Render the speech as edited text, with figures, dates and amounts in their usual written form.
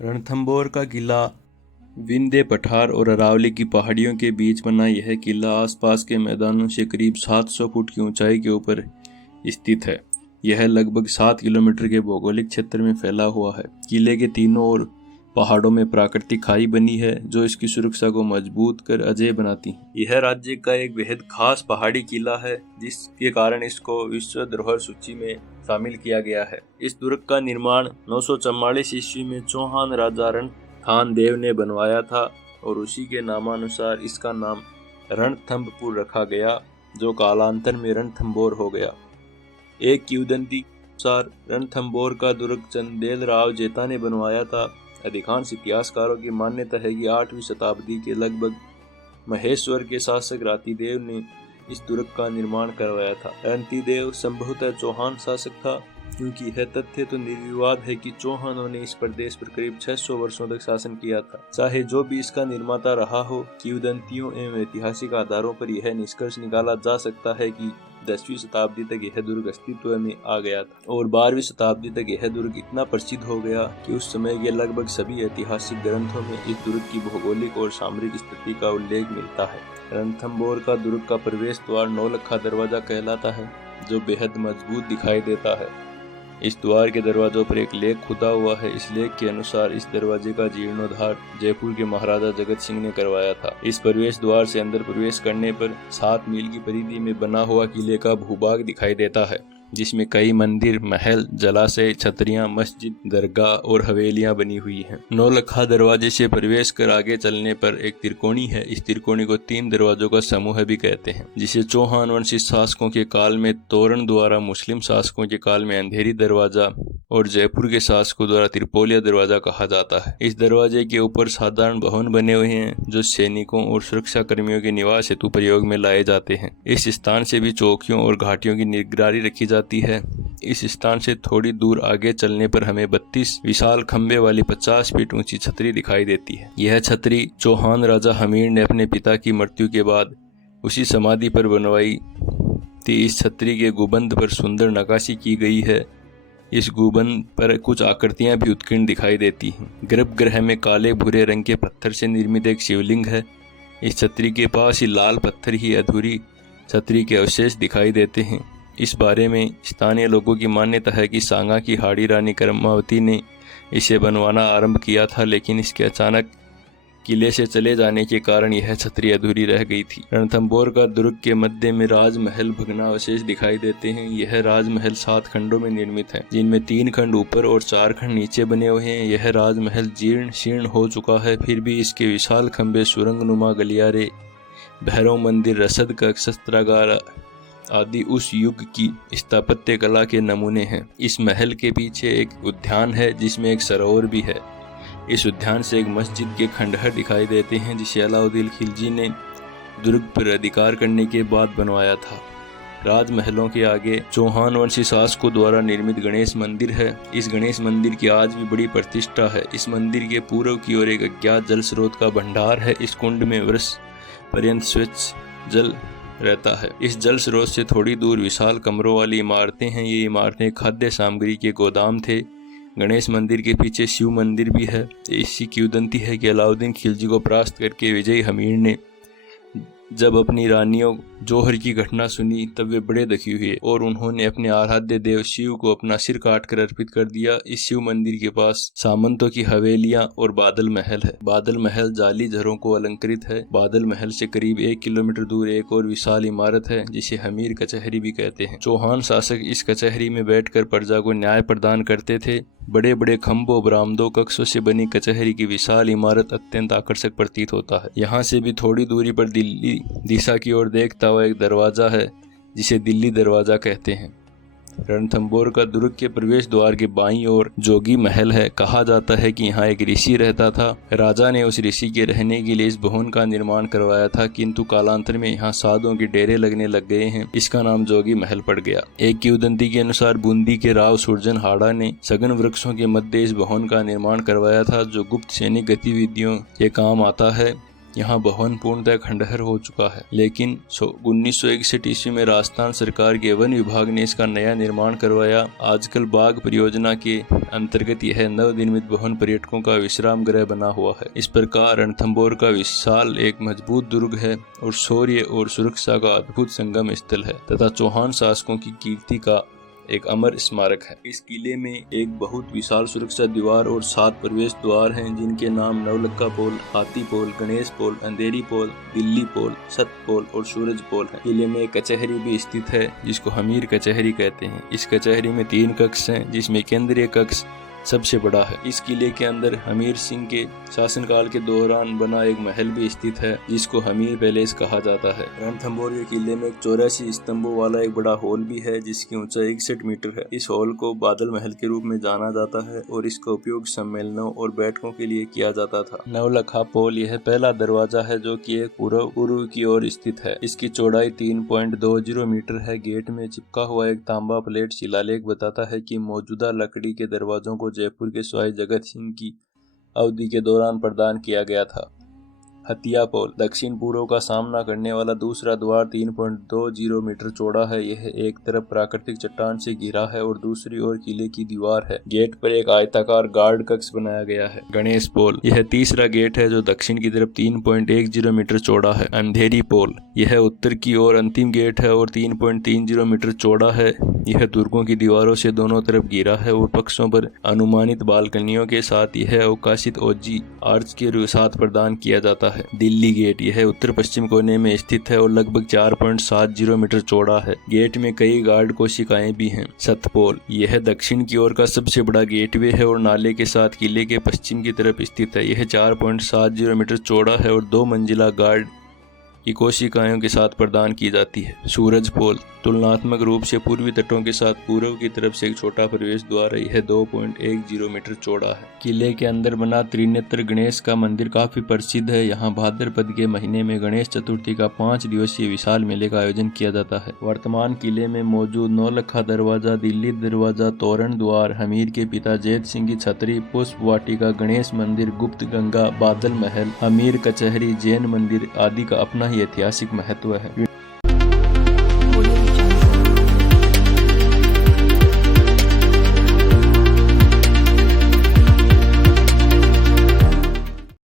रणथंभौर का किला विंध्य पठार और अरावली की पहाड़ियों के बीच बना यह किला आसपास के मैदानों से करीब 700 फुट की ऊंचाई के ऊपर स्थित है। यह लगभग 7 किलोमीटर के भौगोलिक क्षेत्र में फैला हुआ है। किले के तीनों ओर पहाड़ों में प्राकृतिक खाई बनी है जो इसकी सुरक्षा को मजबूत कर अजेय बनाती है। यह राज्य का एक बेहद खास पहाड़ी किला है जिसके कारण इसको विश्व धरोहर सूची में शामिल किया गया है। इस दुर्ग का निर्माण 944 ईस्वी में चौहान राजा रणथंभ देव ने बनवाया था और उसी के नामानुसार इसका नाम रणथंभपुर रखा गया जो कालांतर में रणथंभौर हो गया। एक किंवदंती के अनुसार रणथंभौर का दुर्ग चंदेल राव जेता ने बनवाया था। अधिकांश इतिहासकारों की मान्यता है कि 8वीं शताब्दी के लगभग महेश्वर के शासक रातिदेव ने इस दुर्ग का निर्माण करवाया था। रातिदेव संभवतः चौहान शासक था क्योंकि यह तथ्य तो निर्विवाद है कि चौहानों ने इस प्रदेश पर करीब 600 वर्षों तक शासन किया था। चाहे जो भी इसका निर्माता रहा हो, किंवदंतियों एवं ऐतिहासिक आधारों पर यह निष्कर्ष निकाला जा सकता है कि 10वीं शताब्दी तक यह दुर्ग अस्तित्व में आ गया था और 12वीं शताब्दी तक यह दुर्ग इतना प्रसिद्ध हो गया कि उस समय के लगभग सभी ऐतिहासिक ग्रंथों में इस दुर्ग की भौगोलिक और सामरिक स्थिति का उल्लेख मिलता है। रणथंभौर का दुर्ग का प्रवेश द्वार नौलखा दरवाजा कहलाता है जो बेहद मजबूत दिखाई देता है। इस द्वार के दरवाजों पर एक लेख खुदा हुआ है। इस लेख के अनुसार इस दरवाजे का जीर्णोद्धार जयपुर के महाराजा जगत सिंह ने करवाया था। इस प्रवेश द्वार से अंदर प्रवेश करने पर 7 मील की परिधि में बना हुआ किले का भूभाग दिखाई देता है जिसमें कई मंदिर, महल, जलाशय, छतरियां, मस्जिद, दरगाह और हवेलियां बनी हुई हैं। नौलखा दरवाजे से प्रवेश कर आगे चलने पर एक त्रिकोणी है। इस त्रिकोणी को 3 दरवाजों का समूह भी कहते हैं जिसे चौहान वंशी शासकों के काल में तोरण द्वारा, मुस्लिम शासकों के काल में अंधेरी दरवाजा और जयपुर के शासकों द्वारा त्रिपोलिया दरवाजा कहा जाता है। इस दरवाजे के ऊपर साधारण भवन बने हुए हैं जो सैनिकों और सुरक्षा कर्मियों के निवास हेतु प्रयोग में लाए जाते हैं। इस स्थान से भी चौकियों और घाटियों की निगरानी रखी जाती है। इस स्थान से थोड़ी दूर आगे चलने पर हमें 32 विशाल खंबे वाली 50 फीट ऊंची छतरी दिखाई देती है। यह छतरी चौहान राजा हमीर ने अपने पिता की मृत्यु के बाद उसी समाधि पर बनवाई थी। इस छतरी के गुंबद पर सुंदर नक्काशी की गई है। इस गुंबद पर कुछ आकृतियां भी उत्कीर्ण दिखाई देती हैं। गर्भगृह में काले भूरे रंग के पत्थर से निर्मित एक शिवलिंग है। इस छतरी के पास ही लाल पत्थर ही अधूरी छतरी के अवशेष दिखाई देते हैं। इस बारे में स्थानीय लोगों की मान्यता है कि सांगा की हाड़ी रानी करमावती ने इसे बनवाना आरंभ किया था, लेकिन इसके अचानक किले से चले जाने के कारण यह छतरी अधूरी रह गई थी। रणथंभौर का दुर्ग के मध्य में राजमहल भग्नावशेष दिखाई देते हैं। यह राजमहल 7 खंडों में निर्मित है जिनमें 3 खंड ऊपर और 4 खंड नीचे बने हुए हैं। यह राजमहल जीर्ण शीर्ण हो चुका है, फिर भी इसके विशाल खंभे, सुरंगनुमा गलियारे, भैरव मंदिर, रसद कक्ष, शस्त्रागार आदि उस युग की स्थापत्य कला के नमूने हैं। इस महल के पीछे एक उद्यान है जिसमें एक सरोवर भी है। इस उद्यान से एक मस्जिद के खंडहर दिखाई देते हैं जिसे अलाउद्दीन खिलजी ने दुर्ग पर अधिकार करने के बाद बनवाया था। राजमहलों के आगे चौहान वंशी शासकों द्वारा निर्मित गणेश मंदिर है। इस गणेश मंदिर की आज भी बड़ी प्रतिष्ठा है। इस मंदिर के पूर्व की ओर एक अज्ञात जल स्रोत का भंडार है। इस कुंड में वर्ष पर्यंत स्वच्छ जल रहता है। इस जल स्रोत से थोड़ी दूर विशाल कमरों वाली इमारतें हैं। ये इमारतें खाद्य सामग्री के गोदाम थे। गणेश मंदिर के पीछे शिव मंदिर भी है। इसकी किंवदंती है कि अलाउद्दीन खिलजी को परास्त करके विजयी हमीर ने जब अपनी रानियों जौहर की घटना सुनी तब वे बड़े दुखी हुए और उन्होंने अपने आराध्य देव शिव को अपना सिर काट कर अर्पित कर दिया। इस शिव मंदिर के पास सामंतों की हवेलियां और बादल महल है। बादल महल जाली झरों को अलंकृत है। बादल महल से करीब 1 किलोमीटर दूर एक और विशाल इमारत है जिसे हमीर कचहरी भी कहते हैं। चौहान शासक इस कचहरी में बैठकर प्रजा को न्याय प्रदान करते थे। बड़े बड़े खंभों, बरामदों, कक्षों से बनी कचहरी की विशाल इमारत अत्यंत आकर्षक प्रतीत होता है। यहाँ से भी थोड़ी दूरी पर दिल्ली दिशा की ओर देखता हुआ एक दरवाजा है जिसे दिल्ली दरवाजा कहते हैं। रणथंभौर का दुर्ग के प्रवेश द्वार के बाईं ओर जोगी महल है। कहा जाता है कि यहाँ एक ऋषि रहता था। राजा ने उस ऋषि के रहने के लिए इस भवन का निर्माण करवाया था, किंतु कालांतर में यहाँ साधुओं के डेरे लगने लग गए हैं। इसका नाम जोगी महल पड़ गया। एक किंवदंती के अनुसार बूंदी के राव सुरजन हाड़ा ने सघन वृक्षों के मध्य इस भवन का निर्माण करवाया था जो गुप्त सैनिक गतिविधियों के काम आता है। यहाँ भवन पूर्णतः खंडहर हो चुका है, लेकिन 1961 ईस्वी में राजस्थान सरकार के वन विभाग ने इसका नया निर्माण करवाया। आजकल बाघ परियोजना के अंतर्गत यह नवनिर्मित भवन पर्यटकों का विश्राम गृह बना हुआ है। इस प्रकार रणथंभौर का विशाल एक मजबूत दुर्ग है और शौर्य और सुरक्षा का अद्भुत संगम स्थल है तथा चौहान शासकों की कीर्ति का एक अमर स्मारक है। इस किले में एक बहुत विशाल सुरक्षा दीवार और 7 प्रवेश द्वार हैं, जिनके नाम नवलखा पोल, हाथी पोल, गणेश पोल, अंधेरी पोल, दिल्ली पोल, सत पोल और सूरज पोल है। किले में एक कचहरी भी स्थित है जिसको हमीर कचहरी कहते हैं। इस कचहरी में 3 कक्ष हैं, जिसमें केंद्रीय कक्ष सबसे बड़ा है। इस किले के अंदर हमीर सिंह के शासनकाल के दौरान बना एक महल भी स्थित है, जिसको हमीर पैलेस कहा जाता है। रणथंभौर के किले में 84 स्तंभों वाला एक बड़ा हॉल भी है, जिसकी ऊंचाई 61 मीटर है। इस हॉल को बादल महल के रूप में जाना जाता है और इसका उपयोग सम्मेलनों और बैठकों के लिए किया जाता था। नवलखा पोल यह पहला दरवाजा है जो कि एक पूर्व की ओर स्थित है। इसकी चौड़ाई 3.20 मीटर है। गेट में चिपका हुआ एक तांबा प्लेट शिलालेख बताता है कि मौजूदा लकड़ी के दरवाजों को जयपुर के स्वाई जगत सिंह की अवधि के दौरान प्रदान किया गया था। हथिया पोल दक्षिण पूर्व का सामना करने वाला दूसरा द्वार 3.20 मीटर चौड़ा है। यह एक तरफ प्राकृतिक चट्टान से घिरा है और दूसरी ओर किले की दीवार है। गेट पर एक आयताकार गार्ड कक्ष बनाया गया है। गणेश पोल यह तीसरा गेट है जो दक्षिण की तरफ 3.10 मीटर चौड़ा है। अंधेरी पोल यह उत्तर की ओर अंतिम गेट है और 3.30 मीटर चौड़ा है। यह दुर्गों की दीवारों से दोनों तरफ घिरा है और पक्षों पर अनुमानित बालकनियों के साथ यह अवकाशित ओजी आर्च के साथ प्रदान किया जाता है। दिल्ली गेट यह उत्तर पश्चिम कोने में स्थित है और लगभग 4.70 मीटर चौड़ा है। गेट में कई गार्ड कोशिकाएं भी हैं। सतपोल यह दक्षिण की ओर का सबसे बड़ा गेटवे है और नाले के साथ किले के पश्चिम की तरफ स्थित है। यह 4.70 मीटर चौड़ा है और 2 मंजिला गार्ड की कोशिकाओं के साथ प्रदान की जाती है। सूरज पोल तुलनात्मक रूप से पूर्वी तटों के साथ पूर्व की तरफ से एक छोटा प्रवेश द्वार है। यह 2.10 मीटर चौड़ा है। किले के अंदर बना त्रिनेत्र गणेश का मंदिर काफी प्रसिद्ध है। यहाँ भाद्रपद के महीने में गणेश चतुर्थी का 5 दिवसीय विशाल मेले का आयोजन किया जाता है। वर्तमान किले में मौजूद नौलखा दरवाजा, दिल्ली दरवाजा, तोरण द्वार, हमीर के पिता जैत सिंह की छतरी, पुष्प वाटिका, गणेश मंदिर, गुप्त गंगा, बादल महल, हमीर कचहरी, जैन मंदिर आदि का अपना ही ऐतिहासिक महत्व है।